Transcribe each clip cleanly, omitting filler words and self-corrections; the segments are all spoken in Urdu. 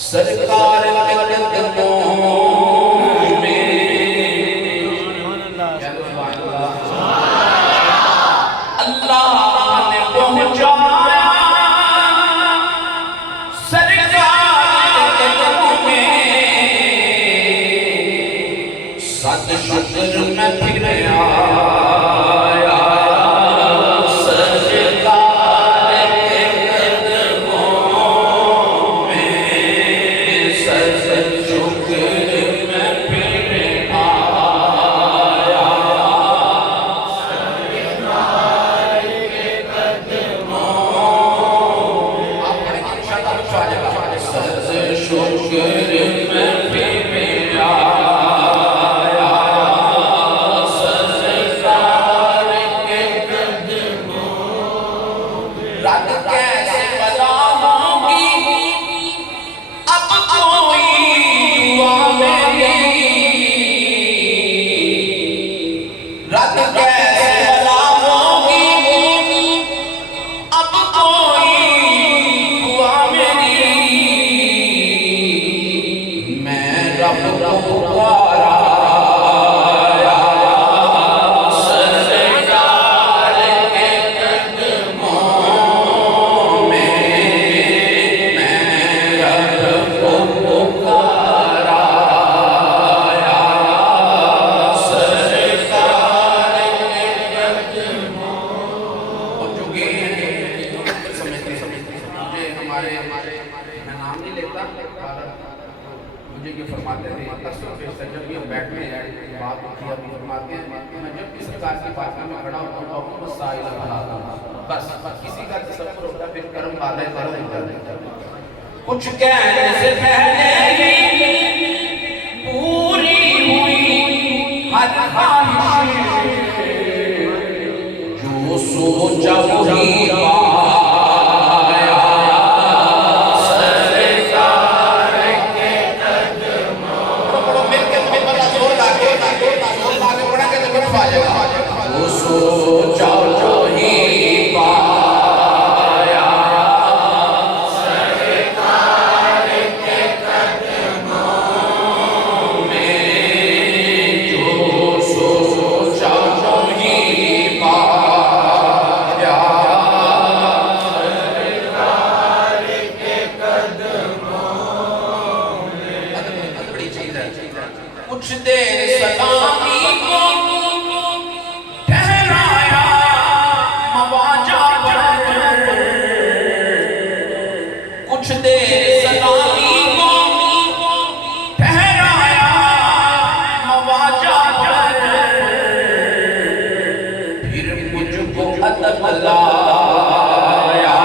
سرکار کے قدموں میں اللہ نے پہنچایا سرکار کے قدموں میں صد شکر میں پھر آیا مجھے یہ فرماتے تھے جب یہ بیٹھنے بات کیا بھی فرماتے ہیں میں جب بھی سرکار کی باتوں میں کھڑا ہوتا ہوں تو مسائل بھلا بس کسی کا تصور ہوتا ہے پھر کرم والے کرم کچھ کہنے سے پہلے ہی پوری ہوئی ہر خواہش جو سوچا وہی کچھ دیر سلامی کو ٹھہرایا مواجہ پر کچھ دیر سلامی کو ٹھہرایا مواجہ پر پھر مجھ کو ادب لایا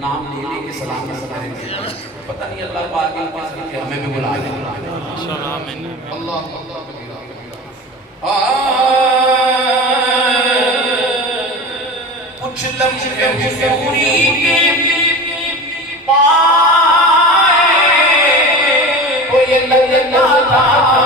نام لے لے کے سلام کریں گے پتہ نہیں اللہ پاک ان کے ساتھ ہمیں بھی بلا دیں اللہ کچھ لمحے حضوری کے پائے وہ یہ لگتا تھا